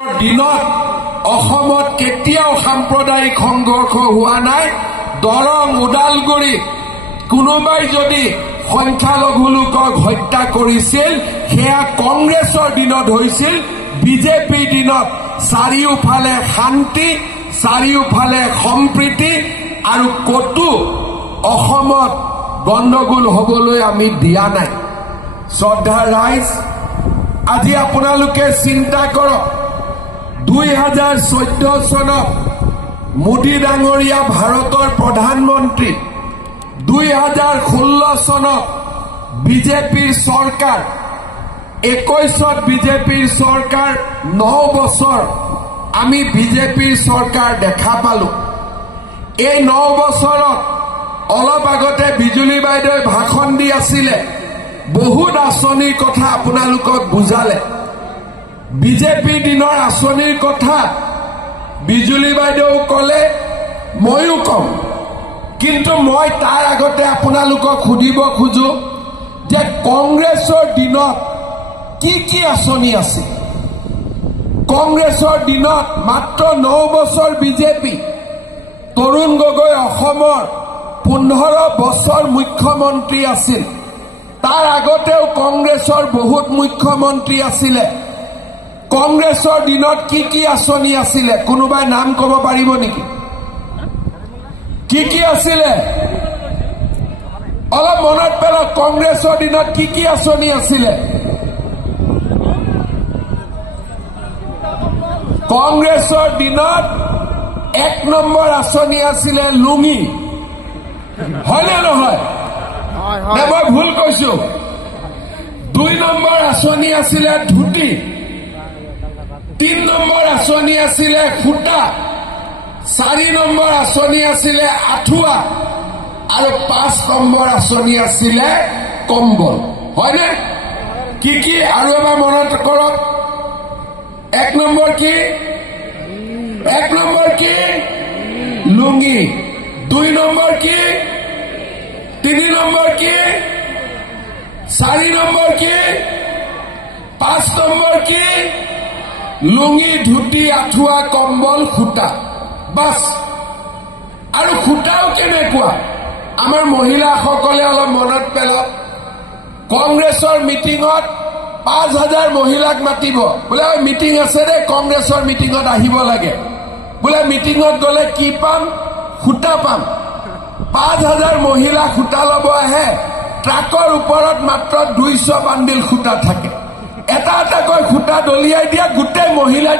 দিনত অসমত কেতিয়াও সাম্প্ৰদায়িক সংঘৰ্ষ হোৱা নাই। দৰং ওদালগুৰি কোনোবাই যদি সংখ্যালঘু লোকক হত্যা কৰিছিল সেয়া কংগ্ৰেছৰ দিনত হৈছিল। বিজেপিৰ দিনত চাৰিওফালে শান্তি, চাৰিওফালে সম্প্ৰীতি আৰু কতো অসমত গণ্ডগোল হবলৈ আমি দিয়া নাই। শ্ৰদ্ধা ৰাইজ, আজি আপোনালোকে চিন্তা কৰক, 2014 চনত মোদী ডাঙৰীয়া ভাৰতৰ প্ৰধানমন্ত্ৰী, 2016 চনত বিজেপিৰ চৰকাৰ, 21ত বিজেপিৰ চৰকাৰ, 9 বছৰ আমি বিজেপিৰ চৰকাৰ দেখা পালো। এই 9 বছৰত অলপ আগতে বিজুলী বাইদেৱে ভাষণ দি আছিলে, বহুত আঁচনিৰ কথা আপোনালোকক বুজালে। বিজেপিৰ দিনৰ আঁচনিৰ কথা বিজুলী বাইদেউ কলে, ময়ো কম, কিন্তু মই তাৰ আগতে আপোনালোকক সুধিব খোজো যে কংগ্ৰেছৰ দিনত কি কি আঁচনি আছিল। কংগ্ৰেছৰ দিনত মাত্ৰ 9 বছৰ বিজেপি, তৰুণ গগৈ অসমৰ 15 বছৰ মুখ্যমন্ত্ৰী আছিল। তাৰ আগতেও কংগ্ৰেছৰ বহুত মুখ্যমন্ত্ৰী আছিলে। কংগ্ৰেছৰ দিনত কি কি আঁচনি আছিলে কোনোবাই নাম কব পাৰিব নেকি? কি কি আছিলে অলপ মনত পেলাওক। কংগ্ৰেছৰ দিনত কি কি আঁচনি আছিলে? কংগ্ৰেছৰ দিনত 1 নম্বৰ আঁচনি আছিলে লুঙি, হয়নে নহয়? নে মই ভুল কৈছো? 2 নম্বৰ আঁচনি আছিলে ধুতি, 3 নম্বৰ আঁচনি আছিলে সূতা, 4 নম্বৰ আঁচনি আছিলে আঁঠুৱা আৰু 5 নম্বৰ আঁচনি আছিলে কম্বল, হয়নে? কি কি আৰু এবাৰ মনত কৰক। 1 নম্বৰ কি? 1 নম্বৰ কি? লুঙি। 2 নম্বৰ কি? 3 নম্বৰ কি? 4 নম্বৰ কি? 5 নম্বৰ কি? লুঙি, ধুতি, আঁঠুৱা, কম্বল, সূতা, বাছ। আৰু সূতাও কেনেকুৱা? আমাৰ মহিলাসকলে অলপ মনত পেলাওক। কংগ্ৰেছৰ মিটিঙত 5000 মহিলাক মাতিব, বোলে মিটিং আছে দে, কংগ্ৰেছৰ মিটিঙত আহিব লাগে। বোলে মিটিঙত গলে কি পাম? সূতা পাম। 5000 মহিলা সূতা লব আহে, ট্ৰাকৰ ওপৰত মাত্ৰ 200 বান্দিল সূতা থাকে। এটা এটাকৈ সূতা দলিয়াই দিয়া, গোটেই মহিলাই